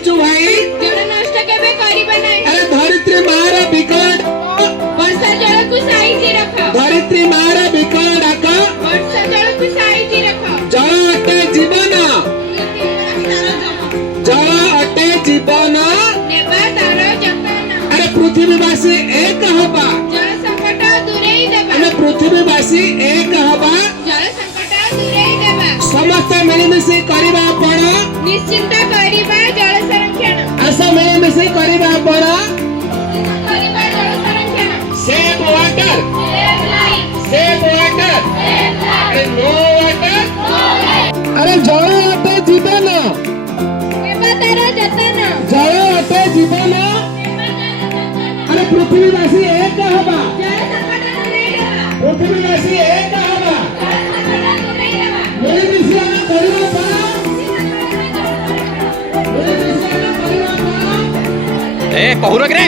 कहूचु भाई जल नष्ट केबे करिबा नाही। अरे धरित्री मार विकट वर्षा जल को साइती रख। धरित्री मार विकट डाक वर्षा जल को साइती रख। जल अटे जीवन जल अटे जीवन नेबा तार जतन। अरे पृथ्वीवासी एक हवा जल संकट दूरेई देबा। अरे पृथ्वीवासी एक हवा जल संकट दूरेई देबा। समस्त मिलमिशि करबा पण निश्चिंत करिबा जल संरक्षण। आस मिलमिशि करबा पण करिबा जल संरक्षण। Save water save life. Save water save अरे life. No water no life. अरे जल अटे जीवन नेबा तार जतन। जल अटे जीवन अरे पृथ्वीवासी एक हवा जल संकट दूरेई देबा। पृथ्वीवासी एक हवा जल संकट दूरेई देबा। मिलमिशि आना करबा पण मिलमिशि आना करबा पण ए कहून कि रे